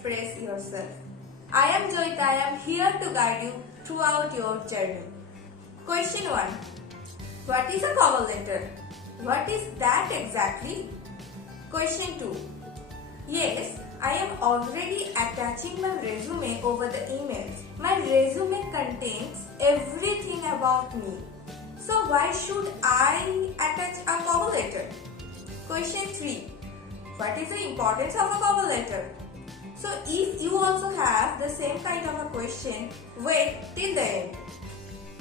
express yourself. I am Joyita. I am here to guide you throughout your journey. Question 1. What is a cover letter? What is that exactly? Question 2. Yes, I am already attaching my resume over the emails. My resume contains everything about me. So why should I attach a cover letter? Question 3. What is the importance of a cover letter? So if you also have the same kind of a question, wait till the end.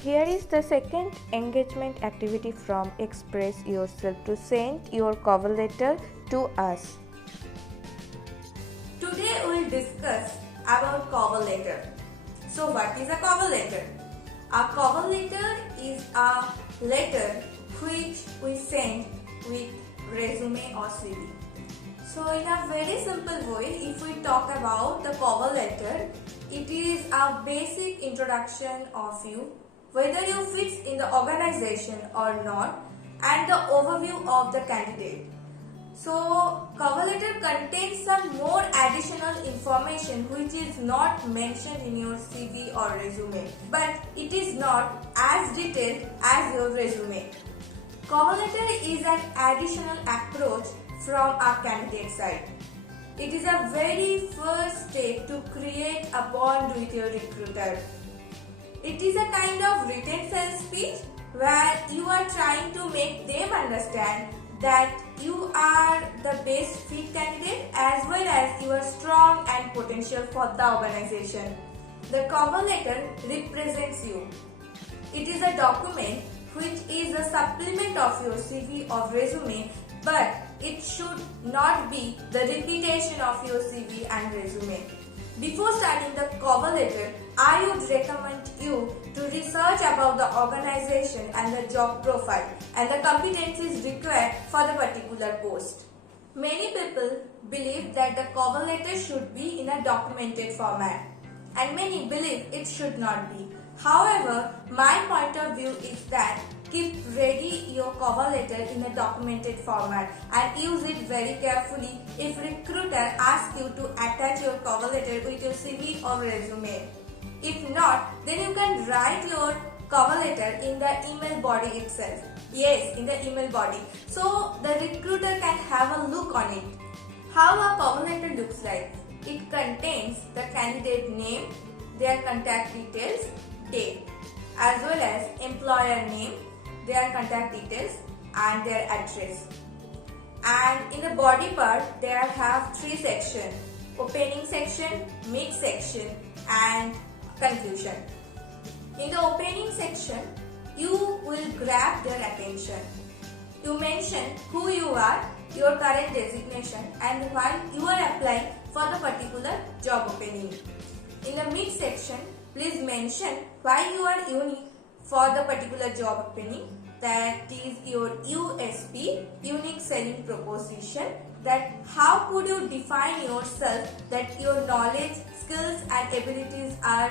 Here is the second engagement activity from Express Yourself to send your cover letter to us. Today we will discuss about cover letter. So what is a cover letter? A cover letter is a letter which we send with resume or CV. So in a very simple way, if we talk about the cover letter, it is a basic introduction of you, whether you fit in the organization or not, and the overview of the candidate. So cover letter contains some more additional information which is not mentioned in your CV or resume, but it is not as detailed as your resume. Cover letter is an additional approach from our candidate side. It is a very first step to create a bond with your recruiter. It is a kind of written sales speech where you are trying to make them understand that you are the best fit candidate as well as you are strong and potential for the organization. The cover letter represents you. It is a document which is a supplement of your CV or resume, but it should not be the repetition of your CV and resume. Before starting the cover letter, I would recommend you to research about the organization and the job profile and the competencies required for the particular post. Many people believe that the cover letter should be in a documented format, and many believe it should not be. However, my point of view is that keep ready your cover letter in a documented format and use it very carefully if recruiter asks you to attach your cover letter with your CV or resume. If not, then you can write your cover letter in the email body itself. Yes, in the email body. So the recruiter can have a look on it. How a cover letter looks like? It contains the candidate name, their contact details, date, as well as employer name, their contact details and their address. And in the body part, there have three sections: opening section, mid section and conclusion. In the opening section, you will grab their attention. You mention who you are, your current designation and why you are applying for the particular job opening. In the mid section, please mention why you are unique for the particular job opening. That is your USP, unique selling proposition, that how could you define yourself that your knowledge, skills and abilities are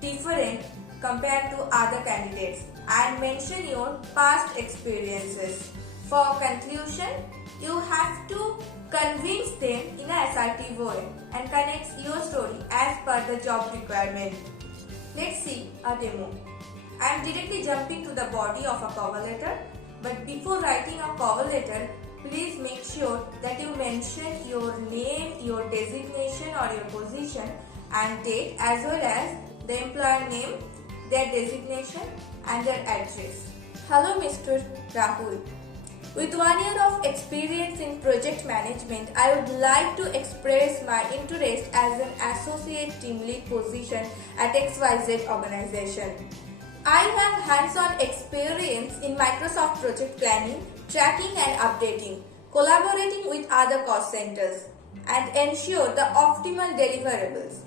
different compared to other candidates, and mention your past experiences. For conclusion, you have to convince them in an assertive way and connect your story as per the job requirement. Let's see a demo. I am directly jumping to the body of a cover letter, but before writing a cover letter, please make sure that you mention your name, your designation or your position and date, as well as the employer name, their designation and their address. Hello Mr. Rahul. With 1 year of experience in project management, I would like to express my interest as an associate team lead position at XYZ organization. I have hands-on experience in Microsoft project planning, tracking and updating, collaborating with other cost centers, and ensure the optimal deliverables.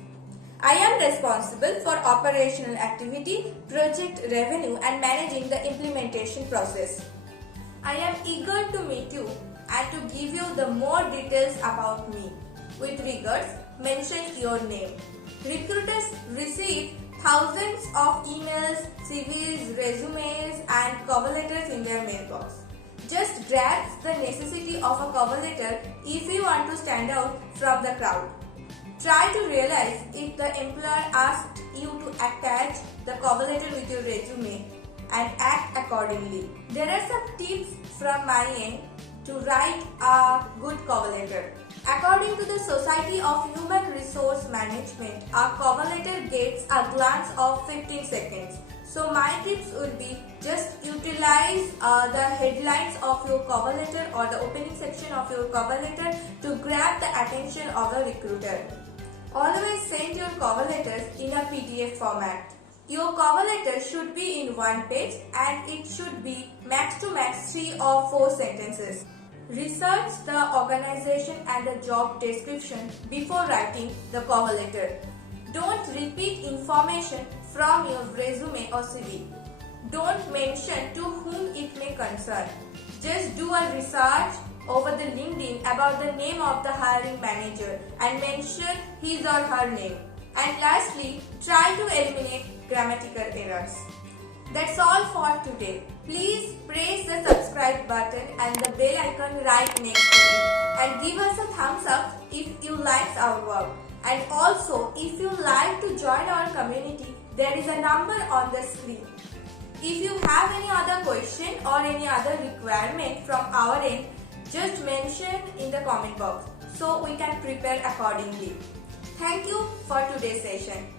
I am responsible for operational activity, project revenue and managing the implementation process. I am eager to meet you and to give you the more details about me. With regards, mention your name. Recruiters receive thousands of emails, CVs, resumes and cover letters in their mailbox. Just grasp the necessity of a cover letter if you want to stand out from the crowd. Try to realize if the employer asked you to attach the cover letter with your resume and act accordingly. There are some tips from my end to write a good cover letter. According to the Society of Human Resource Management, a cover letter gets a glance of 15 seconds. So my tips would be just utilize the headlines of your cover letter or the opening section of your cover letter to grab the attention of a recruiter. Always send your cover letters in a PDF format. Your cover letter should be in one page and it should be max to max 3 or 4 sentences. Research the organization and the job description before writing the cover letter. Don't repeat information from your resume or CV. Don't mention to whom it may concern. Just do a research over the LinkedIn about the name of the hiring manager and mention his or her name. And lastly, try to eliminate grammatical errors. That's all for today. Please press the subscribe button and the bell icon right next to it and give us a thumbs up if you liked our work. And also, if you like to join our community, there is a number on the screen. If you have any other question or any other requirement from our end, just mention in the comment box so we can prepare accordingly. Thank you for today's session.